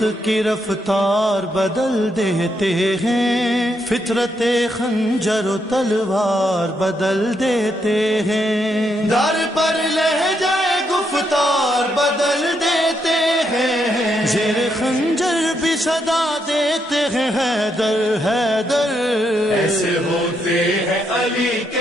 وقت کی رفتار بدل دیتے ہیں، فطرت خنجر و تلوار بدل دیتے ہیں، در پر لہجہ گفتار بدل دیتے ہیں، زیر خنجر بھی صدا دیتے ہیں حیدر حیدر، ایسے ہوتے ہیں علی کے